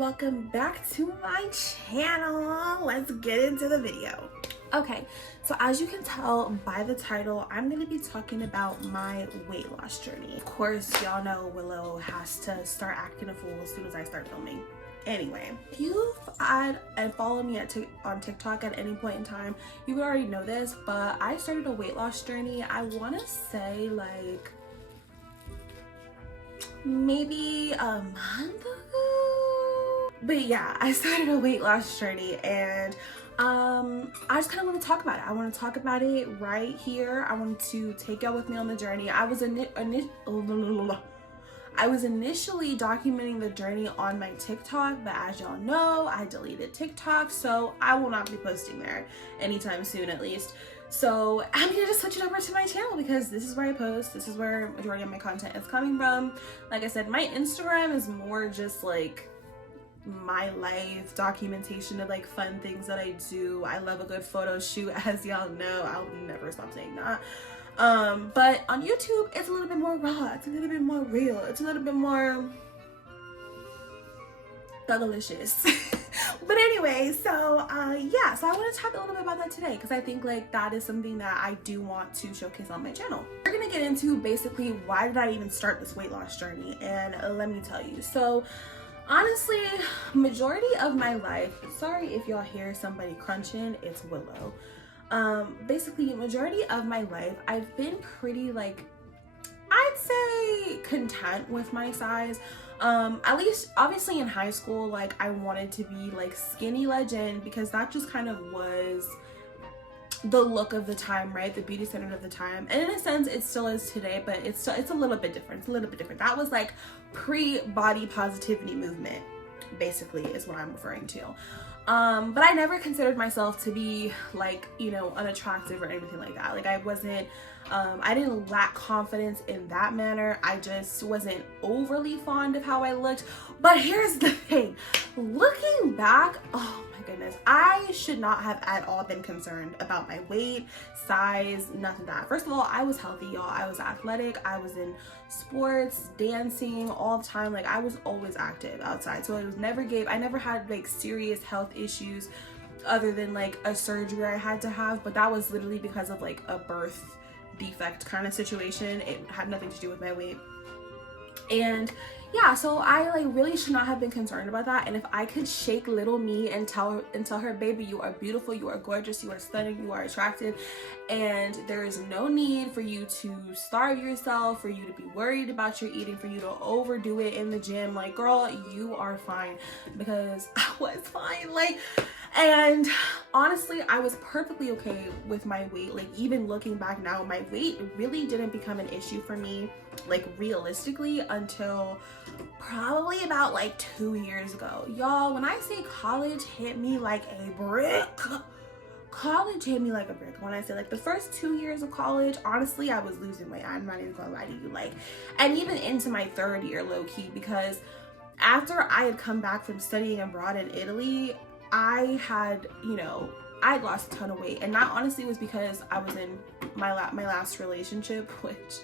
welcome back to my channel. Let's get into the video. Okay, so as you can tell by the title, I'm going to be talking about my weight loss journey. Of course, y'all know Willow has to start acting a fool as soon as I start filming. Anyway, if you've and follow me on TikTok at any point in time, you would already know this, but I started a weight loss journey, I want to say like maybe a month ago. But yeah, I started a weight loss journey, and I just kind of want to talk about it. I want to talk about it right here. I want to take y'all with me on the journey. I was initially documenting the journey on my TikTok, but as y'all know, I deleted TikTok, so I will not be posting there anytime soon, at least. So I'm gonna just switch it over to my channel because this is where I post. This is where majority of my content is coming from. Like I said, my Instagram is more just like my life documentation of like fun things that I do. I love a good photo shoot, as y'all know. I'll never stop saying that. But on YouTube, it's a little bit more raw. It's a little bit more real. It's a little bit more delicious. But anyway, so yeah, so I want to talk a little bit about that today because I think like that is something that I do want to showcase on my channel. We're gonna get into basically why did I even start this weight loss journey, and let me tell you. So honestly, majority of my life, sorry if y'all hear somebody crunching, it's Willow. Basically majority of my life I've been pretty like, I'd say content with my size. At least obviously in high school, like I wanted to be like skinny legend because that just kind of was the look of the time, right? The beauty standard of the time. And in a sense it still is today, but it's a little bit different. It's a little bit different. That was like pre-body positivity movement, basically, is what I'm referring to. But I never considered myself to be like, you know, unattractive or anything like that. Like I wasn't, I didn't lack confidence in that manner. I just wasn't overly fond of how I looked. But here's the thing, looking back, oh my goodness, I should not have at all been concerned about my weight, size, nothing like that. First of all, I was healthy, y'all. I was athletic. I was in sports, dancing all the time. Like I was always active outside. So I never had like serious health issues other than like a surgery I had to have, but that was literally because of like a birth defect kind of situation. It had nothing to do with my weight. And yeah, so I like really should not have been concerned about that. And if I could shake little me and tell her, baby, you are beautiful, you are gorgeous, you are stunning, you are attractive, and there is no need for you to starve yourself, for you to be worried about your eating, for you to overdo it in the gym, like girl, you are fine, because I was fine. Like, and honestly, I was perfectly okay with my weight. Like even looking back now, my weight really didn't become an issue for me, like realistically, until probably about like 2 years ago. Y'all, when I say college hit me like a brick, college hit me like a brick. When I say like the first 2 years of college, honestly, I was losing weight. I'm not even gonna lie to you. Like, and even into my third year, low key, because after I had come back from studying abroad in Italy, I had, you know, I had lost a ton of weight, and that honestly was because I was in my last relationship, which,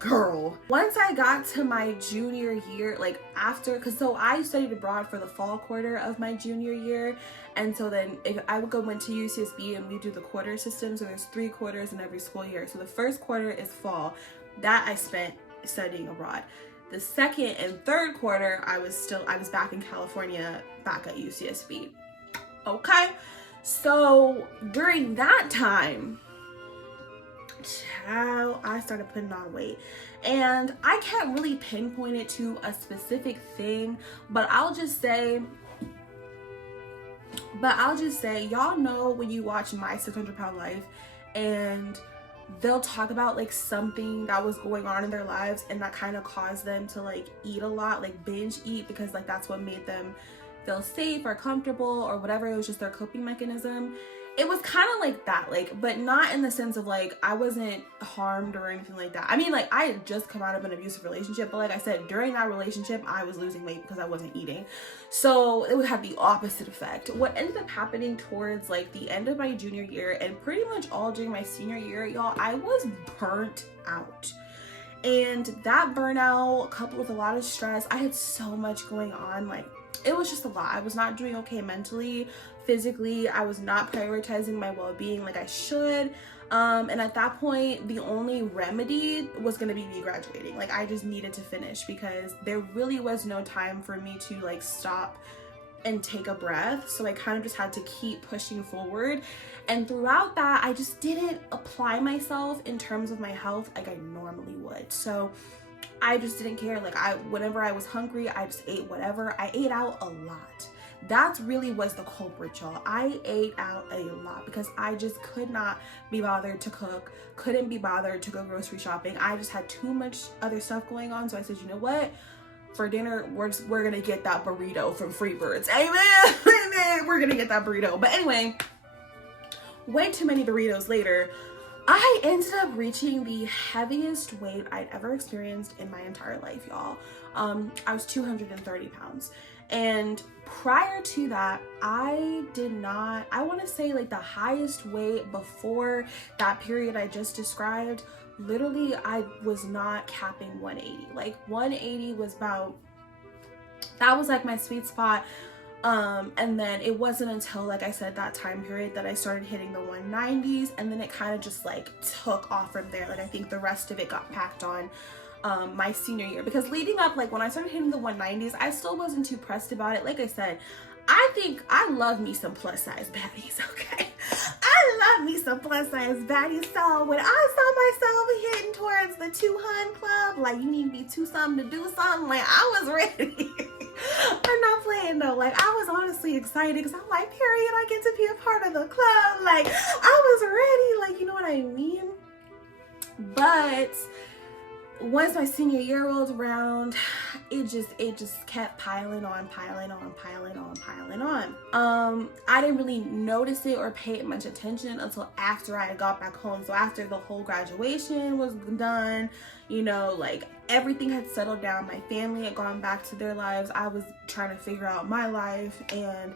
girl, once I got to my junior year, like after, because so I studied abroad for the fall quarter of my junior year, and so then if I would went to UCSB, and we do the quarter system, so there's 3 quarters in every school year. So the first quarter is fall, that I spent studying abroad. The second and third quarter, I was back in California, back at UCSB. Okay, so during that time, child, I started putting on weight, and I can't really pinpoint it to a specific thing, but I'll just say, y'all know when you watch My 600 Pound Life, and they'll talk about like something that was going on in their lives and that kind of caused them to like eat a lot, like binge eat, because like that's what made them feel safe or comfortable or whatever. It was just their coping mechanism. It was kind of like that, like, but not in the sense of like I wasn't harmed or anything like that. I mean, like I had just come out of an abusive relationship, but like I said, during that relationship I was losing weight because I wasn't eating, so it would have the opposite effect. What ended up happening towards like the end of my junior year and pretty much all during my senior year, y'all, I was burnt out. And that burnout coupled with a lot of stress, I had so much going on. Like, it was just a lot. I was not doing okay mentally, physically. I was not prioritizing my well-being like I should. And at that point, the only remedy was going to be me graduating. Like, I just needed to finish because there really was no time for me to like stop and take a breath. So I kind of just had to keep pushing forward. And throughout that, I just didn't apply myself in terms of my health like I normally would. So I just didn't care. Like, whenever I was hungry, I just ate whatever. I ate out a lot. That really was the culprit, y'all. I ate out a lot because I just could not be bothered to cook, couldn't be bothered to go grocery shopping. I just had too much other stuff going on. So I said, you know what? For dinner, we're gonna get that burrito from Freebirds. Amen. Amen. We're gonna get that burrito. But anyway, way too many burritos later, I ended up reaching the heaviest weight I'd ever experienced in my entire life, y'all. I was 230 pounds. And prior to that, I want to say like the highest weight before that period I just described, literally I was not capping 180. Like 180 was that was like my sweet spot. And then it wasn't until, like I said, that time period that I started hitting the 190s, and then it kind of just like took off from there. Like, I think the rest of it got packed on my senior year, because leading up, like when I started hitting the 190s, I still wasn't too pressed about it. Like I said, I think I love me some plus size baddies, okay? I love me some plus size baddies. So when I saw myself hitting towards the 200 club, like you need me to something to do something, like I was ready. I'm not playing though. Like, I was honestly excited because I'm like, period, I get to be a part of the club. Like, I was ready. Like, you know what I mean? But once my senior year rolled around, it just kept piling on. I didn't really notice it or pay it much attention until after I got back home. So after the whole graduation was done, you know, like everything had settled down. My family had gone back to their lives. I was trying to figure out my life, and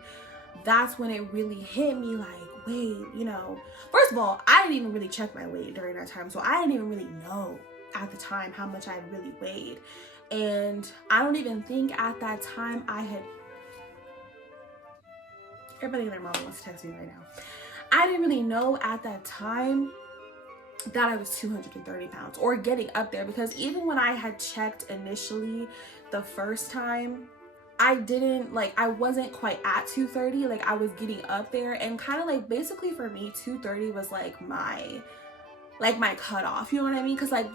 that's when it really hit me like, wait, you know, first of all, I didn't even really check my weight during that time. So I didn't even really know at the time how much I really weighed. And I don't even think at that time I had, everybody and their mom wants to text me right now. I didn't really know at that time that I was 230 pounds or getting up there, because even when I had checked initially the first time, I wasn't quite at 230. Like, I was getting up there, and kind of like basically for me 230 was like my cutoff, you know what I mean? Because like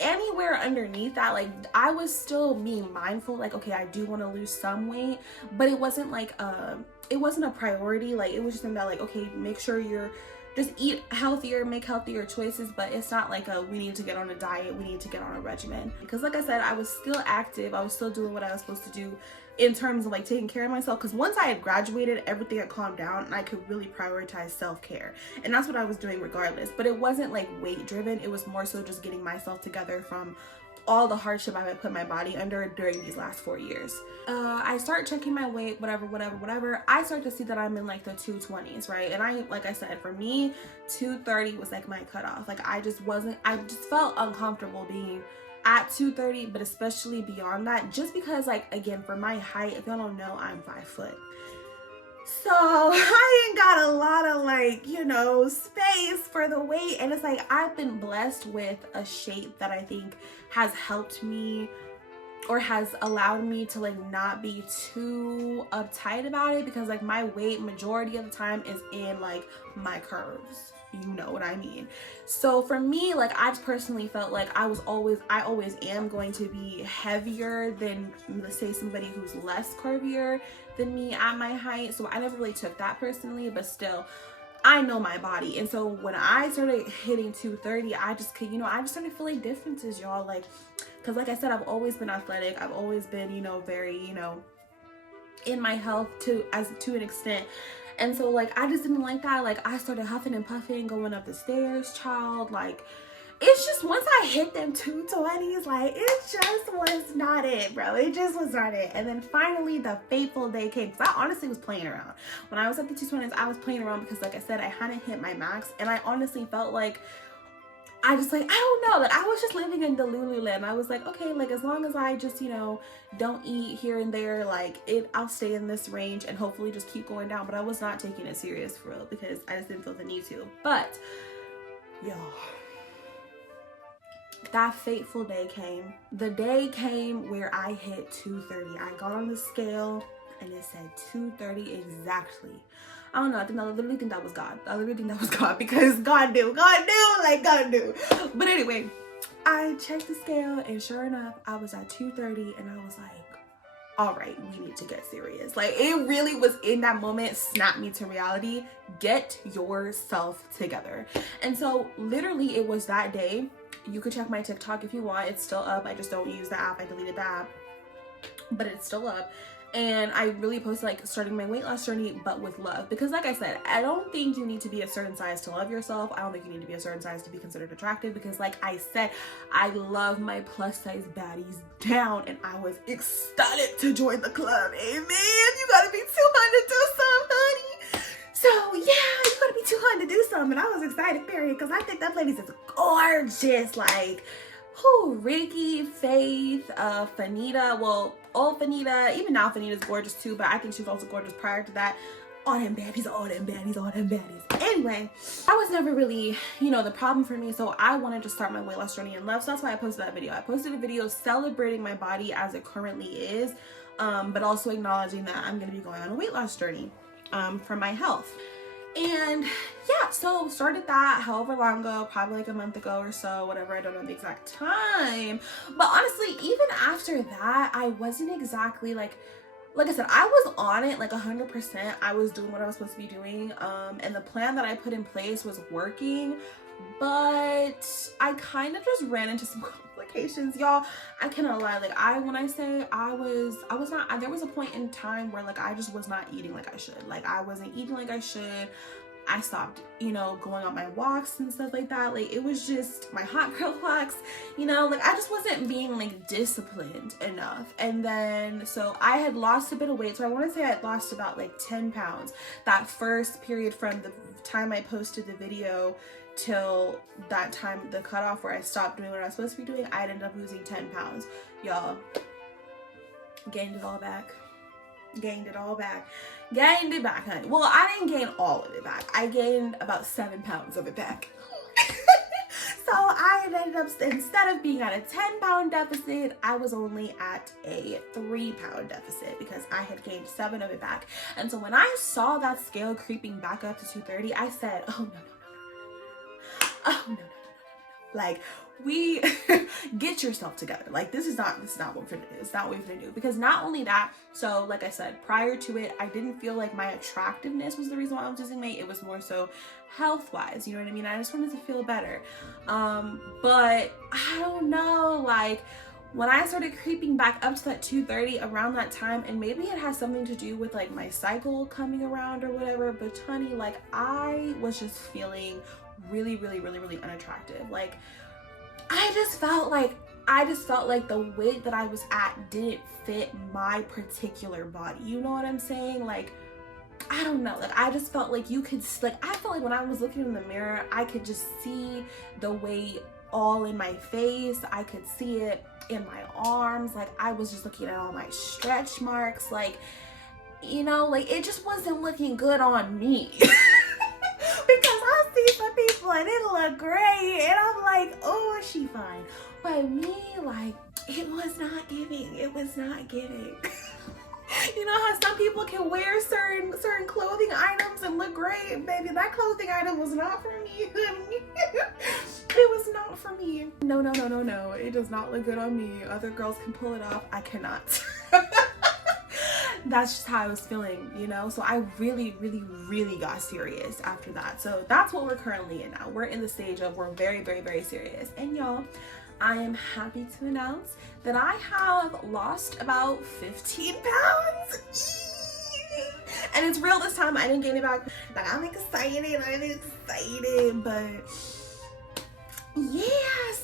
anywhere underneath that, like I was still being mindful, like, okay, I do want to lose some weight, but it wasn't like it wasn't a priority. Like, it was just about like, okay, make sure you're just eat healthier, make healthier choices, but it's not like we need to get on a diet, we need to get on a regimen. Because like I said, I was still active, I was still doing what I was supposed to do in terms of like taking care of myself, because once I had graduated, everything had calmed down and I could really prioritize self-care, and that's what I was doing regardless. But it wasn't like weight driven, it was more so just getting myself together from all the hardship I had put my body under during these last 4 years. I start checking my weight, whatever. I start to see that I'm in like the 220s, right? And like I said, for me, 230 was like my cutoff. Like, I just felt uncomfortable being at 230, but especially beyond that, just because, like, again, for my height, if y'all don't know, I'm 5 foot. So I ain't got a lot of, like, you know, space for the weight. And it's like, I've been blessed with a shape that I think has helped me, or has allowed me to like not be too uptight about it, because like my weight majority of the time is in like my curves. You know what I mean? So for me, like, I just personally felt like I always am going to be heavier than, let's say, somebody who's less curvier than me at my height. So I never really took that personally, but still, I know my body. And so when I started hitting 230, I just started feeling differences, y'all. Like, because like I said, I've always been athletic. I've always been, you know, very, you know, in my health to an extent. And so like, I just didn't like that. Like, I started huffing and puffing going up the stairs, child. Like, it's just, once I hit them 220s, like, it just was not it, bro. It just was not it. And then finally the fateful day came, because I honestly was playing around. When I was at the 220s, I was playing around because, like I said, I hadn't hit my max, and I honestly felt like I just like, I don't know, like I was just living in the Lululand. I was like, okay, like as long as I just, you know, don't eat here and there, like I'll stay in this range and hopefully just keep going down. But I was not taking it serious for real because I just didn't feel the need to. But y'all, that fateful day came. The day came where I hit 230. I got on the scale and it said 230 exactly. I don't know, I literally think that was God. I literally think that was God because God knew, like God knew. But anyway, I checked the scale and sure enough, I was at 230 and I was like, all right, we need to get serious. Like it really was in that moment, snapped me to reality. Get yourself together. And so literally it was that day. You could check my TikTok if you want. It's still up. I just don't use the app. I deleted the app, but it's still up. And I really posted like starting my weight loss journey, but with love. Because like I said, I don't think you need to be a certain size to love yourself. I don't think you need to be a certain size to be considered attractive. Because like I said, I love my plus size baddies down and I was ecstatic to join the club. Amen. You gotta be 200 to do something, honey. So yeah, you gotta be 200 to do something. And I was excited, period. Because I think that place is gorgeous. Like, who, Ricky, Faith, Fanita, well, old Fanita, even now Fanita's gorgeous too, but I think she was also gorgeous prior to that. All them baddies, all them baddies, all them baddies. Anyway, that was never really, you know, the problem for me. So I wanted to start my weight loss journey in love. So that's why I posted that video. I posted a video celebrating my body as it currently is, but also acknowledging that I'm going to be going on a weight loss journey for my health. And yeah, so started that however long ago, probably like a month ago or so, whatever, I don't know the exact time. But honestly, even after that, I wasn't exactly like I said, I was on it like 100%. I was doing what I was supposed to be doing. And the plan that I put in place was working, but I kind of just ran into some complications, y'all. I cannot lie. Like when I say I was not, there was a point in time where like I just was not eating like I should. Like I wasn't eating like I should. I stopped, you know, going on my walks and stuff like that. Like it was just my hot girl walks, you know, like I just wasn't being like disciplined enough. And then so I had lost a bit of weight. So I want to say I had lost about like 10 pounds that first period from the time I posted the video till that time, the cutoff where I stopped doing what I was supposed to be doing. I'd end up losing 10 pounds. Y'all, gained it all back. Gained it all back. Gained it back, honey. Well, I didn't gain all of it back. I gained about 7 pounds of it back. So I ended up, instead of being at a 10-pound deficit, I was only at a 3-pound deficit because I had gained 7 of it back. And so when I saw that scale creeping back up to 230, I said, oh no. Oh no. Like, we get yourself together. Like this is not what we're gonna do. It's not what we're gonna do. Because not only that, so like I said, prior to it, I didn't feel like my attractiveness was the reason why I was losing weight. It was more so health-wise, you know what I mean? I just wanted to feel better. But I don't know, like when I started creeping back up to that 230 around that time, and maybe it has something to do with like my cycle coming around or whatever, but honey, like I was just feeling really unattractive. Like I just felt like the weight that I was at didn't fit my particular body. You know what I'm saying? Like, I don't know. Like, I just felt like I felt like when I was looking in the mirror, I could just see the weight all in my face. I could see it in my arms. Like, I was just looking at all my stretch marks. Like, you know, like it just wasn't looking good on me. Because I see some people and it look great and I'm like, oh, she fine. But me, like, it was not giving. It was not giving. You know how some people can wear certain clothing items and look great? Baby, that clothing item was not for me. It was not for me. No. It does not look good on me. Other girls can pull it off. I cannot. That's just how I was feeling, you know? So I really got serious after that. So that's what we're currently in now. We're in the stage of we're very serious. And y'all, I am happy to announce that I have lost about 15 pounds. And it's real this time. I didn't gain it back. Like, I'm excited, but yeah,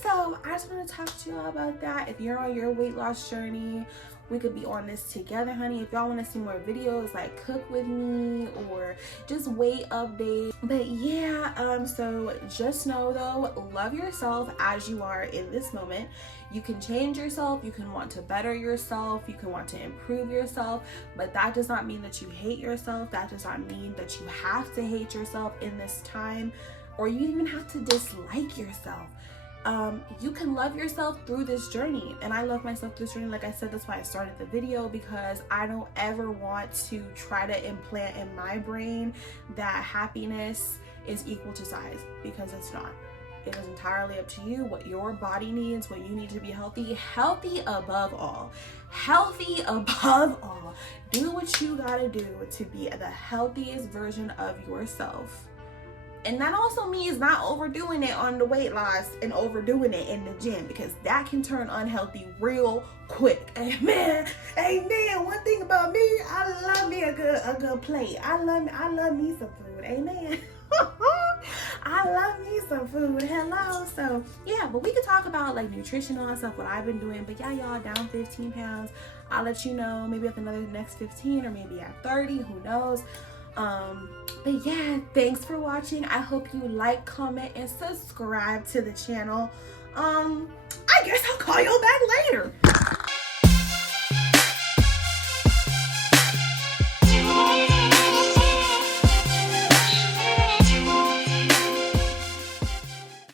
so so I just want to talk to y'all about that. If you're on your weight loss journey, we could be on this together, honey. If y'all want to see more videos like cook with me or just weight updates. But yeah, so just know though, love yourself as you are in this moment. You can change yourself, you can want to better yourself, you can want to improve yourself, but that does not mean that you hate yourself. That does not mean that you have to hate yourself in this time, or you even have to dislike yourself. You can love yourself through this journey, and I love myself through this journey. Like I said, that's why I started the video, because I don't ever want to try to implant in my brain that happiness is equal to size, because it's not. It is entirely up to you, what your body needs, what you need to be healthy above all. Healthy above all. Do what you gotta do to be the healthiest version of yourself. And that also means not overdoing it on the weight loss and overdoing it in the gym, because that can turn unhealthy real quick. Amen. Amen. One thing about me, I love me a good plate. I love me some food. Amen. I love me some food. Hello. So yeah, but we could talk about like nutrition and all that stuff, what I've been doing. But yeah, y'all, down 15 pounds. I'll let you know maybe at another next 15 or maybe at 30, who knows. But yeah, thanks for watching. I hope you like, comment, and subscribe to the channel. I guess I'll call you back later.